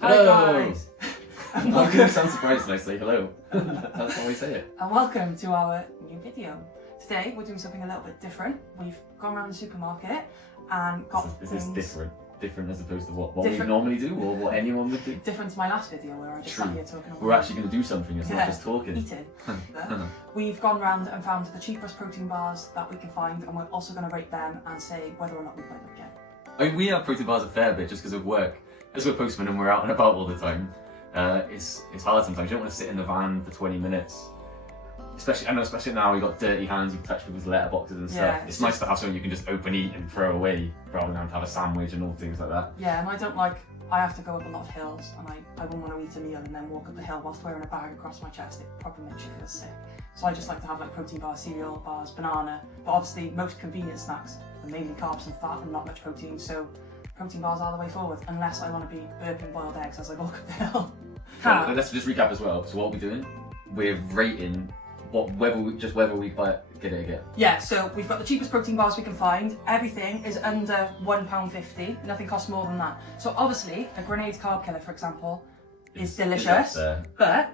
Hi Hello! guys! And Why do you welcome, sound surprised when I say hello? That's how we say it. and welcome to our new video. Today we're doing something a little bit different. We've gone around the supermarket and got Is this things different? Different as opposed to what we Different. normally do or what anyone would do? different to my last video where I just True. sat here talking about We're actually going to do something, it's Yeah. not just talking. eating. We've gone round and found the cheapest protein bars that we can find, and we're also going to rate them and say whether or not we buy them again. I mean, we have protein bars a fair bit just because of work. As we're postmen and we're out and about all the time, it's hard sometimes. You don't want to sit in the van for 20 minutes. Especially now we've got dirty hands, you can touch people's letterboxes and stuff. Yeah, It's nice to have something you can just open, eat and throw away rather than having to have a sandwich and all things like that. Yeah, and I have to go up a lot of hills, and I wouldn't want to eat a meal and then walk up the hill whilst wearing a bag across my chest. It probably makes you feel sick. So I just like to have like protein bars, cereal bars, banana. But obviously most convenient snacks are mainly carbs and fat and not much protein, so protein bars are the way forward, unless I want to be burping boiled eggs as I walk up the hill. So let's just recap as well. So what are we doing? We're rating whether we buy it, get it again. Yeah, so we've got the cheapest protein bars we can find. Everything is under £1.50. Nothing costs more than that. So obviously, a Grenade carb killer, for example, is delicious. But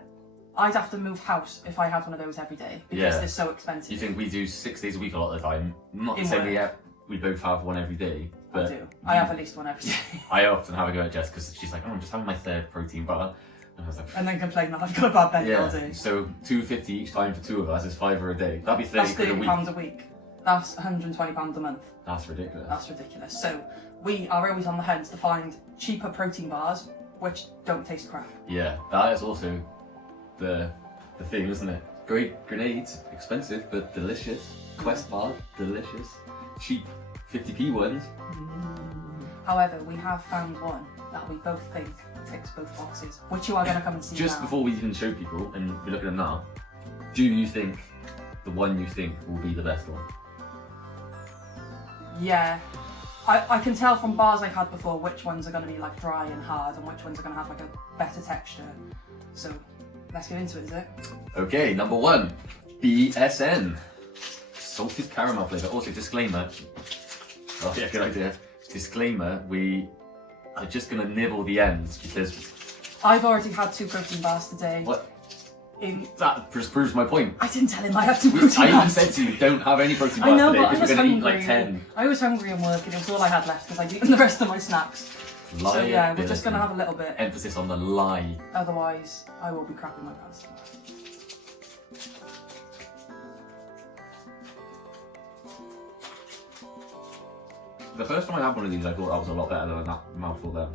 I'd have to move house if I had one of those every day because Yeah. they're so expensive. You think we do 6 days a week a lot of the time? Not to In say work. we both have one every day, I but do. I have at least one every day. I often have a go at Jess because she's like, "Oh, I'm just having my third protein bar," and I was like, And then complain that I've got a bad belly all "Yeah." day. So $2.50 each time for 2 of us is $5 a day. That'd be 30 That's quid a week. £30 a week. That's £120 a month. That's ridiculous. That's ridiculous. So we are always on the hunt to find cheaper protein bars which don't taste crap. Yeah, that is also the thing, isn't it? Great grenades, expensive but delicious. Quest bar, delicious. Cheap 50p ones. However, we have found one that we both think ticks both boxes, which you are going to come and see Just now. before we even show people, and we look at them now, do you think the one you think will be the best one? Yeah. I can tell from bars I've had before which ones are going to be like dry and hard and which ones are going to have like a better texture. So let's get into it, is it? Okay, number 1, BSN. Salted caramel flavour. Also, disclaimer. Oh yeah, good idea. Disclaimer, we are just going to nibble the ends because... I've already had 2 protein bars today. What? That just proves my point. I didn't tell him I had 2 protein bars. I even said to you, don't have any protein bars I know, today but I because was we're going to eat hungry. like 10. I was hungry and work, and it was all I had left because I'd eaten the rest of my snacks. So yeah, we're just going to have a little bit. Emphasis on the lie. Otherwise, I will be crapping my pants tomorrow. The first time I had one of these, I thought that was a lot better than that mouthful there.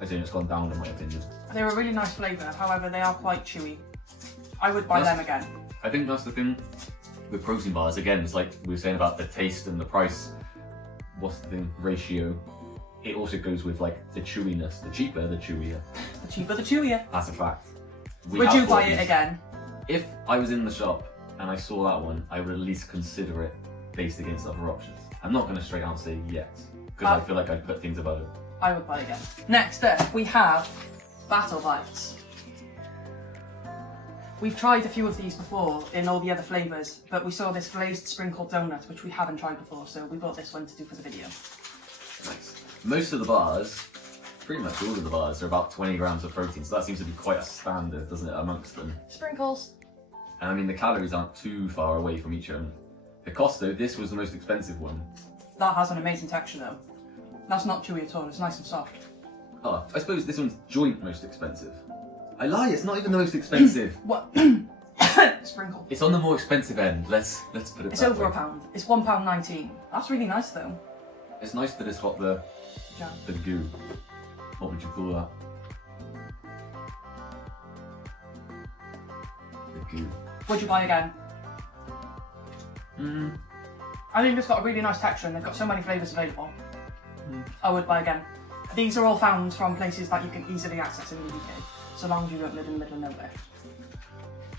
I think it's gone down in my opinion. They're a really nice flavour, however, they are quite chewy. I would buy them again. I think that's the thing with protein bars. Again, it's like we were saying about the taste and the price. What's the thing? Ratio. It also goes with like the chewiness. The cheaper, the chewier. The cheaper, the chewier. That's a fact. We Would have you buy bought it these. again? If I was in the shop and I saw that one, I would at least consider it based against other options. I'm not going to straight out say yes, because I feel like I'd put things above it. I would buy it again. Next up, we have Battle Bites. We've tried a few of these before in all the other flavours, but we saw this glazed sprinkled donut, which we haven't tried before, so we bought this one to do for the video. Nice. Most of the bars, pretty much all of the bars, are about 20 grams of protein, so that seems to be quite a standard, doesn't it, amongst them? Sprinkles. And I mean, the calories aren't too far away from each other. The cost though, this was the most expensive one. That has an amazing texture though. That's not chewy at all, it's nice and soft. Oh, I suppose this one's joint most expensive. I lie, it's not even the most expensive. What? Sprinkle. It's on the more expensive end, let's put it It's that over way. £1. It's £1.19. That's really nice though. It's nice that it's got the Jam. goo. What would you call that? The goo. Would you buy again? I think it's got a really nice texture and they've got so many flavours available. I would buy again. These are all found from places that you can easily access in the UK, so long as you don't live in the middle of nowhere.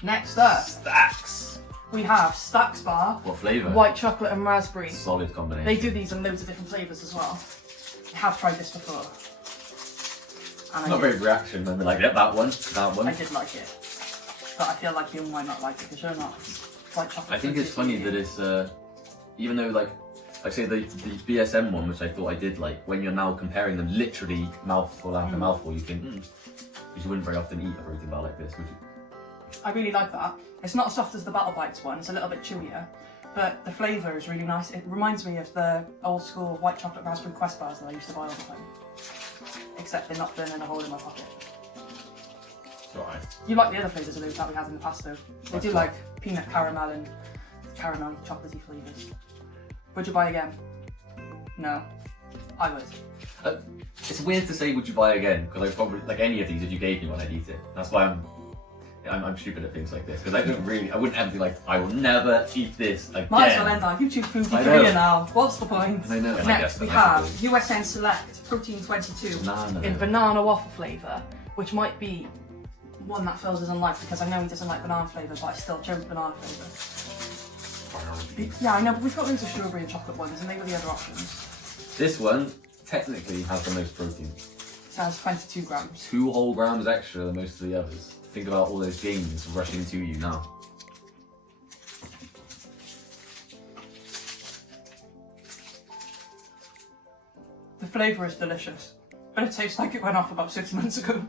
Next up, Stacks! we have Stacks Bar, What flavour? white chocolate and raspberry. Solid combination. They do these in loads of different flavours as well. I have tried this before. And Not very reaction when they're like, yep, that one, that one. I did like it. But I feel like you might not like it because you're not white chocolate. I think it's funny that it's, even though like like say the BSM one, which I thought I did like, when you're now comparing them literally mouthful after mouthful, you think, because you wouldn't very often eat a protein bar like this, would you? I really like that. It's not as soft as the Battle Bites one, it's a little bit chewier, but the flavour is really nice. It reminds me of the old school white chocolate raspberry Quest bars that I used to buy all the time. Except they're not burning a hole in my pocket. It's alright. You like the other flavours of those that we had in the past though. They do like peanut caramel and caramel chocolatey flavours. Would you buy again? No. I would. It's weird to say would you buy again, because I probably, like any of these, if you gave me one, I'd eat it. That's why I'm stupid at things like this, because I wouldn't ever be like, I will never eat this again. Might as well end our YouTube foodie I know. career now. What's the point? I know. Next we have USN Select Protein 22 in banana waffle flavour, which might be one that Phil's doesn't like, because I know he doesn't like banana flavour, but I still chose banana flavour. Yeah, I know, but we've got loads of strawberry and chocolate ones, and they were the other options. This one technically has the most protein. So it has 22 grams. 2 whole grams extra than most of the others. Think about all those gains rushing to you now. The flavour is delicious, but it tastes like it went off about 6 months ago.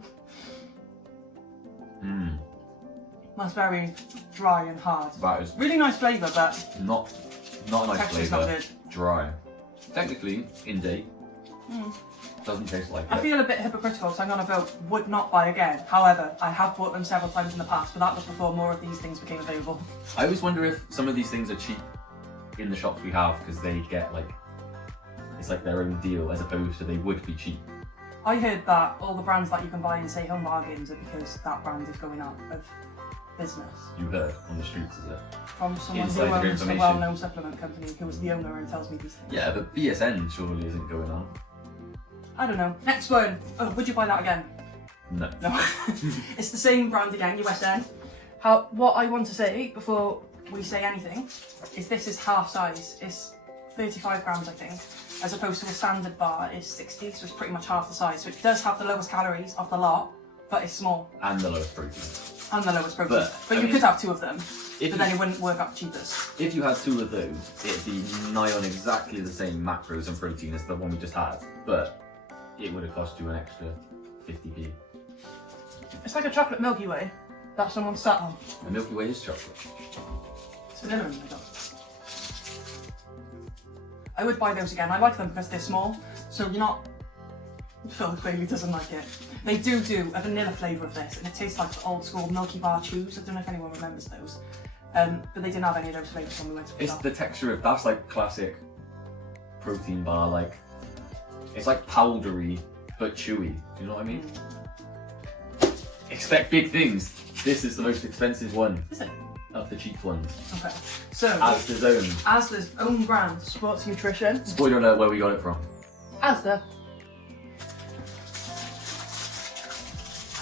That's very dry and hard. That is Really nice flavour, but not a nice texture's not flavour. good. Dry. Technically, in date. Doesn't taste like I it. feel a bit hypocritical, so I'm going to vote would not buy again. However, I have bought them several times in the past, but that was before more of these things became available. I always wonder if some of these things are cheap in the shops we have, because they get like, it's like their own deal, as opposed to they would be cheap. I heard that all the brands that you can buy in, say, Home Bargains are because that brand is going out of business. You heard on the streets, is it? From someone who Insider owns a information. well-known supplement company who was the owner and tells me these things. Yeah, but BSN surely isn't going on. I don't know. Next one. Oh, would you buy that again? No. No. It's the same brand again, USN. What I want to say before we say anything is this is half size. It's 35 grams, I think, as opposed to a standard bar is 60, so it's pretty much half the size. So it does have the lowest calories of the lot, but it's small. And the lowest protein. And the lowest protein. But you could have 2 of them, but then it wouldn't work out cheapest. If you had 2 of those, it'd be nigh on exactly the same macros and protein as the one we just had, but it would have cost you an extra 50p. It's like a chocolate Milky Way that someone sat on. The Milky Way is chocolate. It's vanilla in the middle. I would buy those again. I like them because they're small, so you're not... Phil clearly doesn't like it. They do a vanilla flavour of this, and it tastes like the old school Milky Bar chews. I don't know if anyone remembers those. But they didn't have any of those flavours when we went to the It's shop. the texture of, that's like classic protein bar, like, it's like powdery, but chewy. Do you know what I mean? Expect big things. This is the most expensive one Is it? of the cheap ones. Okay. So, Asda's own brand, Sports Nutrition. Spoiler alert where we got it from. Asda.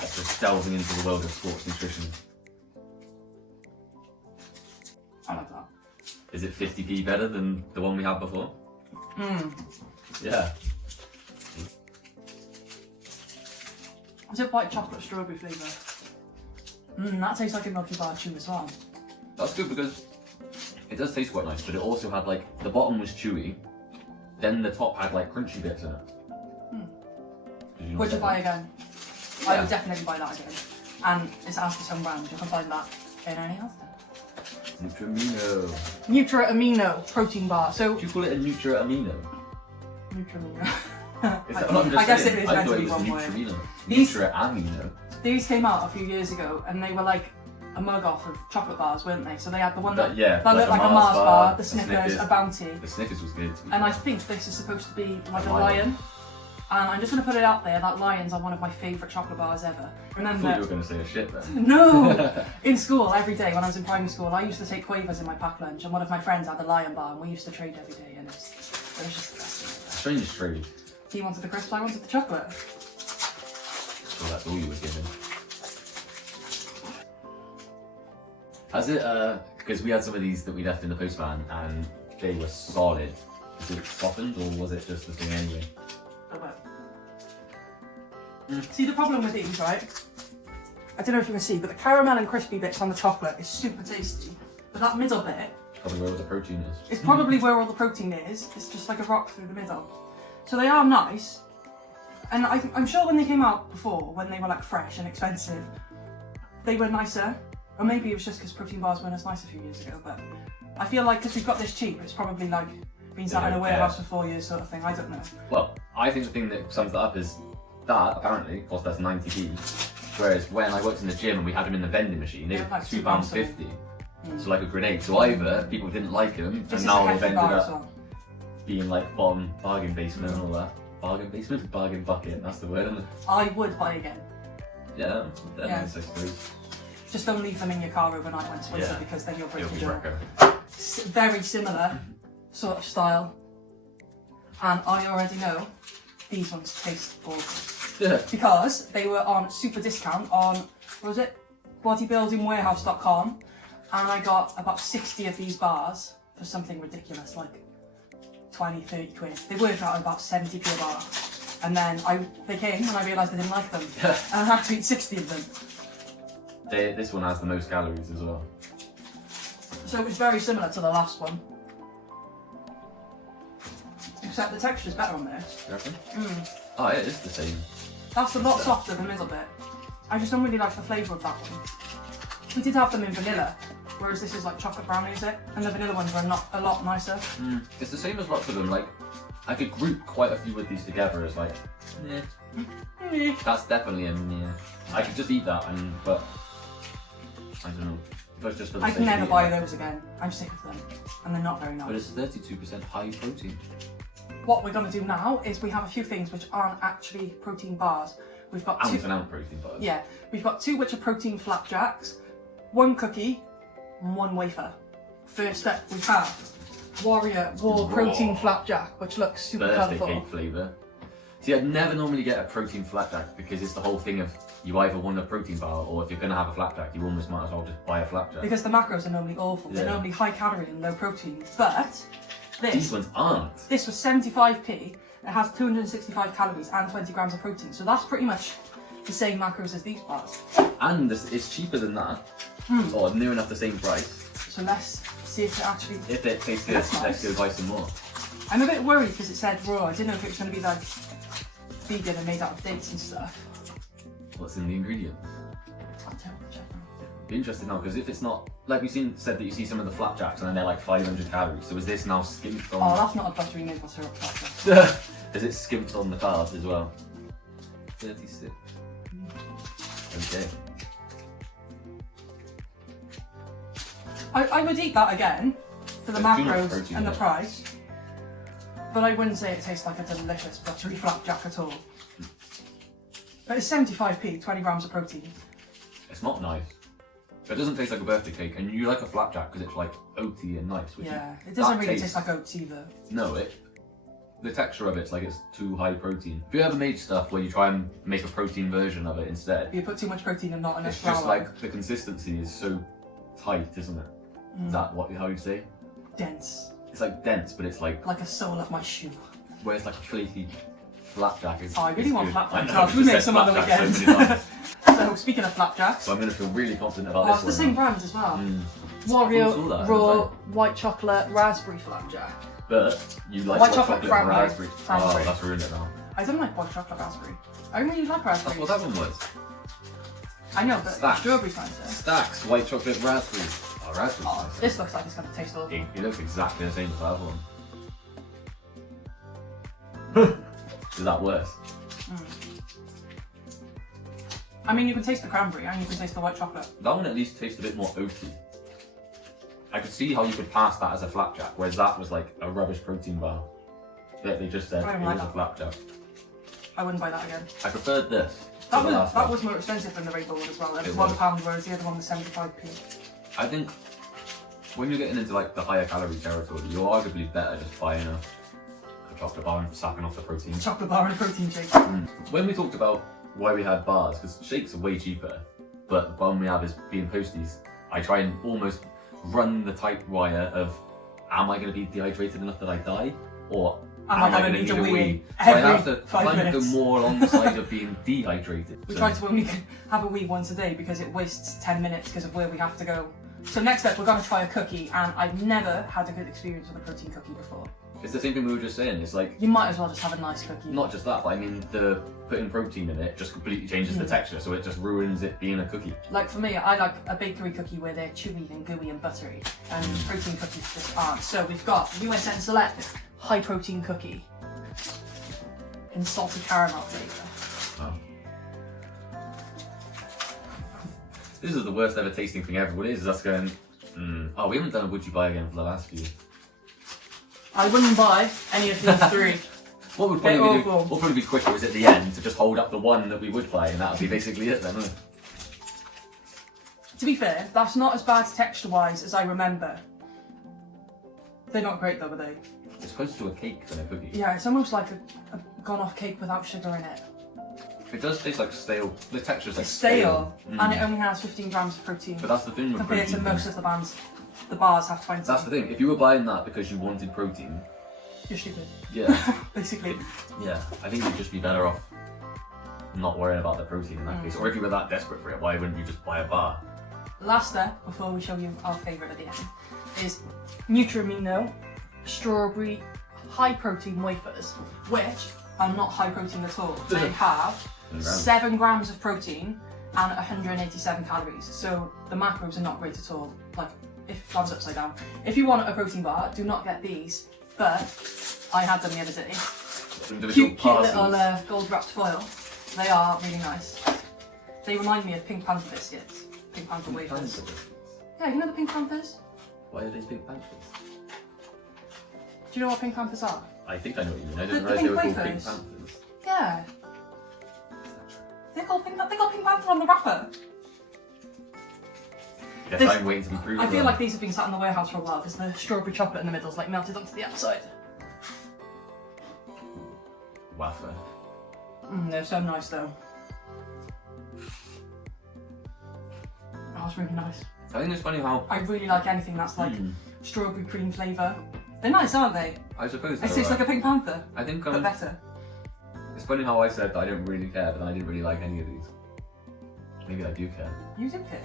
Just delving into the world of sports nutrition. I like that. Is it 50p better than the one we had before? Yeah. Is it white chocolate strawberry flavour? That tastes like a Milky Bar chew as well. That's good because it does taste quite nice, but it also had like, the bottom was chewy, then the top had like crunchy bits in it. Would you buy again? Yeah. I would definitely buy that again. And it's Asda's home brand, you can find that in any Asda. Nutramino. Nutra Amino protein bar. So Do you call it a Nutra Amino? Nutramino. I guess it is meant to be one word. Nutra Amino. These came out a few years ago, and they were like a mug off of chocolate bars, weren't they? So they had the one that looked like a Mars bar, the Snickers, a Bounty. The Snickers was good. And I think this is supposed to be like a lion. And I'm just going to put it out there that lions are one of my favourite chocolate bars ever. Remember? I thought you were going to say a shit then. No! In school, every day when I was in primary school, I used to take Quavers in my packed lunch, and one of my friends had a lion bar, and we used to trade every day, and it was just the best. Strange trade. He wanted the crisps, I wanted the chocolate. So that's all you were given. Has it, because we had some of these that we left in the post van, and they were solid. Is it softened, or was it just the thing anyway? See, the problem with these, right? I don't know if you can see, but the caramel and crispy bits on the chocolate is super tasty. But that middle bit Probably where all the protein is. It's probably where all the protein is. It's just like a rock through the middle. So they are nice. And I'm sure when they came out before, when they were like fresh and expensive, they were nicer. Or maybe it was just because protein bars weren't as nice a few years ago. But I feel like because we've got this cheap, it's probably like been sat in a warehouse for 4 years sort of thing. I don't know. Well, I think the thing that sums that up is that apparently cost us 90p. Whereas when I worked in the gym and we had them in the vending machine, they were like £2.50. So like a grenade. So either people didn't like them, and now they've ended up being like bottom bargain basement and all that. Bargain basement? Bargain bucket, that's the word, isn't it? I would buy again. Yeah, they're nice, I suppose. Just don't leave them in your car overnight when it's winter because then you'll break your jaw. Brecco. Very similar sort of style. And I already know these ones taste awful. Yeah. Because they were on super discount on, what was it? Bodybuildingwarehouse.com. And I got about 60 of these bars for something ridiculous, like 20, 30 quid. They worked out at about 70p a bar. And then they came and I realised I didn't like them. And I had to eat 60 of them. This one has the most calories as well. So it was very similar to the last one. Except the texture's better on this. You reckon? Oh, it is the same. That's a lot softer the middle bit. I just don't really like the flavour of that one. We did have them in vanilla, whereas this is like chocolate brownie, is it? And the vanilla ones were not a lot nicer. It's the same as lots of them. Like, I could group quite a few of these together as like, that's definitely a meh. I could just eat that, but I don't know. If I was just for the I sake can of never eating buy it. those again. I'm sick of them, and they're not very nice. But it's 32% high protein. What we're going to do now is we have a few things which aren't actually protein bars. We've got Ounce two. and ounce protein bars. Yeah, we've got two which are protein flapjacks, one cookie, and one wafer. First up, we have Warrior Raw Protein Flapjack, which looks super Birthday colourful. cake flavour. See, I'd never normally get a protein flapjack because it's the whole thing of you either want a protein bar or if you're going to have a flapjack, you almost might as well just buy a flapjack. Because the macros are normally awful. They're Yeah. normally high calorie and low protein. But These ones aren't. this was 75p. It has 265 calories and 20 grams of protein. So that's pretty much the same macros as these bars. And it's cheaper than that. Or near enough the same price. So let's see if it actually... If it tastes good, That's let's nice. go buy some more. I'm a bit worried because it said raw. I didn't know if it was going to be like vegan and made out of dates and stuff. What's in the ingredients? I'll tell you, check now. Be interested now because if it's not like we've said that you see some of the flapjacks and then they're like 500 calories. So is this now skimped on? Oh, that's not a buttery maple syrup flapjack. Is it skimped on the carbs as well? 36. Okay. I would eat that again for the There's too much macros protein and the in it. price, but I wouldn't say it tastes like a delicious buttery flapjack at all. But it's 75p, 20 grams of protein. It's not nice. It doesn't taste like a birthday cake, and you like a flapjack because it's like oaty and nice. Which Yeah, it doesn't that really tastes- taste like oats either. No, the texture of it's like it's too high protein. Have you ever made stuff where you try and make a protein version of it instead? You put too much protein and not enough It's flour. just like the consistency is so tight, isn't it? Is that how you'd say? dense, It's like dense, but it's like like a sole of my shoe. where it's like a flaky flapjack. Is, Oh, I really is want good. flapjacks. I know, Oh, I've should we just make said some other flapjack so weekend? many times. So speaking of flapjacks, So I'm going to feel really confident about oh, this it's the one. same brand as well. I Wario saw that, Raw that's White Chocolate Raspberry Flapjack. But you like White white chocolate chocolate cranberry. and raspberry. Oh, Cranberry. that's ruined it now. I don't like white chocolate raspberry. I don't really like raspberry. That's what that one was. I know, but Stacks. strawberry's nicer. Stacks, white chocolate, raspberry. Oh, raspberry's Oh, nice. this looks like it's going to taste awful. It looks exactly the same as that other one. Is that worse? I mean, you can taste the cranberry and you can taste the white chocolate. That one at least tastes a bit more oaty. I could see how you could pass that as a flapjack, whereas that was like a rubbish protein bar. That they just said I it don't was like a that. flapjack. I wouldn't buy that again. I preferred this. to That the was, last that one. was more expensive than the rainbow one as well. It was It was. £1, whereas the other one was 75p. I think when you're getting into like the higher calorie territory, you're arguably better just buying a chocolate bar and sapping off the protein. Chocolate bar and a protein shake. When we talked about why we had bars, because shakes are way cheaper, but the problem we have is being posties, I try and almost run the tight wire of, am I going to be dehydrated enough that I die? Or Am I gonna gonna need a wee So I have every to 5 kind of minutes? go more along the side of being dehydrated. We So- try to only have a wee once a day because it wastes 10 minutes because of where we have to go So next up, we're going to try a cookie, and I've never had a good experience with a protein cookie before. It's the same thing we were just saying. It's like, You might as well just have a nice cookie. not just that, but I mean, the putting protein in it just completely changes the texture, so it just ruins it being a cookie. Like for me, I like a bakery cookie where they're chewy and gooey and buttery, and protein cookies just aren't. So we've got USN Select high protein cookie in salted caramel flavour. Oh. This is the worst ever tasting thing ever. What it is us going, oh, we haven't done a would you buy again for the last few. I wouldn't buy any of these three. What would They're probably awful. what would probably be quicker is at the end to just hold up the one that we would buy, and that would be basically it then, wouldn't it? To be fair, that's not as bad texture-wise as I remember. They're not great though, are they? It's closer to a cake than a cookie. Yeah, it's almost like a gone-off cake without sugar in it. It does taste like stale. The texture's like It's stale, Mm. and it only has 15 grams of protein. But that's the thing with Compared to protein. most of the bands, the bars have 20. That's the thing. If you were buying that because you wanted protein, You're stupid, yeah, basically. yeah, I think you'd just be better off not worrying about the protein in that case. Or if you were that desperate for it, why wouldn't you just buy a bar? Last step, before we show you our favourite at the end, is Nutrimino strawberry high protein wafers, which are not high protein at all. They have 7 grams of protein and 187 calories. So the macros are not great at all. Like, if that's upside down. If you want a protein bar, do not get these. But I had them the other day. Cute little gold wrapped foil. They are really nice. They remind me of Pink Panther biscuits. Pink Panther wafers. Yeah, you know the Pink Panthers? Why are they Pink Panthers? Do you know what Pink Panthers are? I think I know what you mean. I The didn't realise they were called pink Pink wafers. Panthers. Yeah. They got Pink Panther on the wrapper. Guess This- I'm waiting to be proven I feel wrong. like these have been sat in the warehouse for a while because the strawberry chocolate in the middle is like melted onto the outside. Wafer. They're so nice though. Oh, it's really nice. I think it's funny how. I really like anything that's like strawberry cream flavour. They're nice, aren't they? I suppose. It tastes like a Pink Panther, I think but better. it's funny how I said that I don't really care, but then I didn't really like any of these. Maybe I do care. You do care.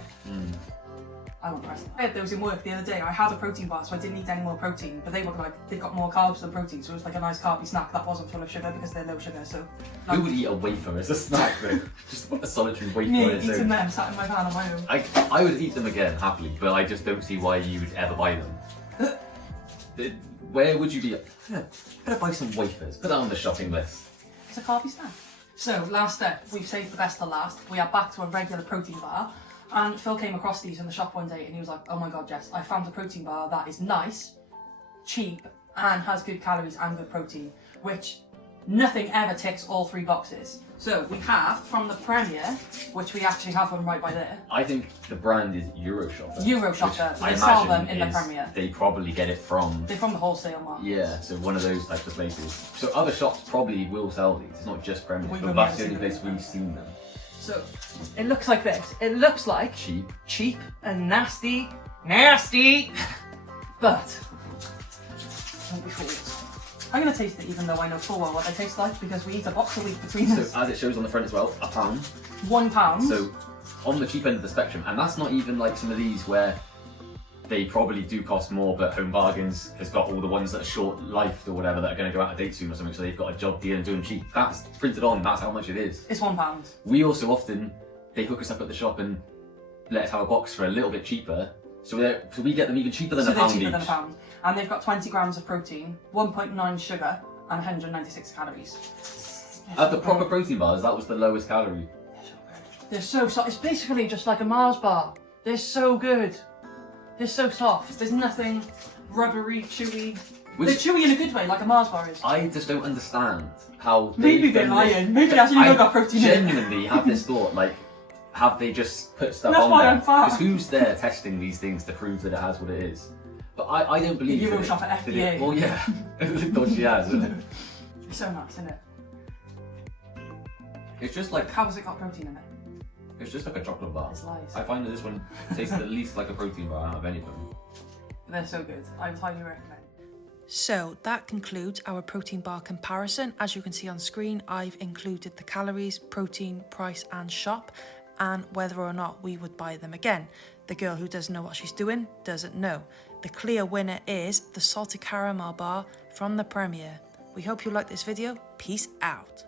I want the rest of that. I had those in work the other day. I had a protein bar, so I didn't eat any more protein, but they were like, they've got more carbs than protein, so it was like a nice carby snack that wasn't full of sugar because they're low sugar, so. Who would eat a wafer as a snack though? Just a solitary wafer Me on its eating own. them sat in my van on my own. I would eat them again happily, but I just don't see why you would ever buy them. Where would you be? Better buy some wafers. Put that on the shopping list. It's a carby snack. So, last step, we've saved the best to last. We are back to a regular protein bar. And Phil came across these in the shop one day and he was like, oh my god, Jess, I found a protein bar that is nice, cheap, and has good calories and good protein, which nothing ever ticks all 3 boxes. So we have from the Premier, which we actually have one right by there. I think the brand is Euroshopper. Euroshopper, which so I they sell imagine them in the is- Premier. They probably get it from. They're from the wholesale market. Yeah, so one of those types of places. So other shops probably will sell these. It's not just Premier, We've but only that's the ever only seen place them. we've seen them. So it looks like this. It looks like Cheap. cheap and nasty, but don't be fooled. I'm gonna taste it even though I know full well what they taste like because we eat a box a week between So us. as it shows on the front as well, £1. £1. So on the cheap end of the spectrum, and that's not even like some of these where they probably do cost more, but Home Bargains has got all the ones that are short-lived or whatever that are going to go out of date soon or something, so they've got a job deal and doing cheap. That's printed on, that's how much it is. It's £1. We also often, they hook us up at the shop and let us have a box for a little bit cheaper, so we get them even cheaper than So a they're pound cheaper each. than £1. And they've got 20 grams of protein, 1.9 sugar, and 196 calories. At the proper protein bars, that was the lowest calorie. They're so soft. It's basically just like a Mars bar. They're so good. They're so soft. There's nothing rubbery, chewy. Which- They're chewy in a good way, like a Mars bar is. I just don't understand how Maybe they've they're done this. lying. Maybe they actually I got protein in it. genuinely have this thought, like, have they just put stuff That's on why there? I'm fat. Because who's there testing these things to prove that it has what it is? But I don't believe The that Euroshopper that FDA. Well, yeah, dodgy has, isn't it? It's so nice, isn't it? It's just like How has it got protein in it? it's just like a chocolate bar. It's lies. I find that this one tastes the least like a protein bar out of any of them. They're so good. I would highly recommend. So that concludes our protein bar comparison. As you can see on screen, I've included the calories, protein, price and shop. and whether or not we would buy them again. The girl who doesn't know what she's doing doesn't know. The clear winner is the salted caramel bar from the Premier. We hope you like this video. Peace out.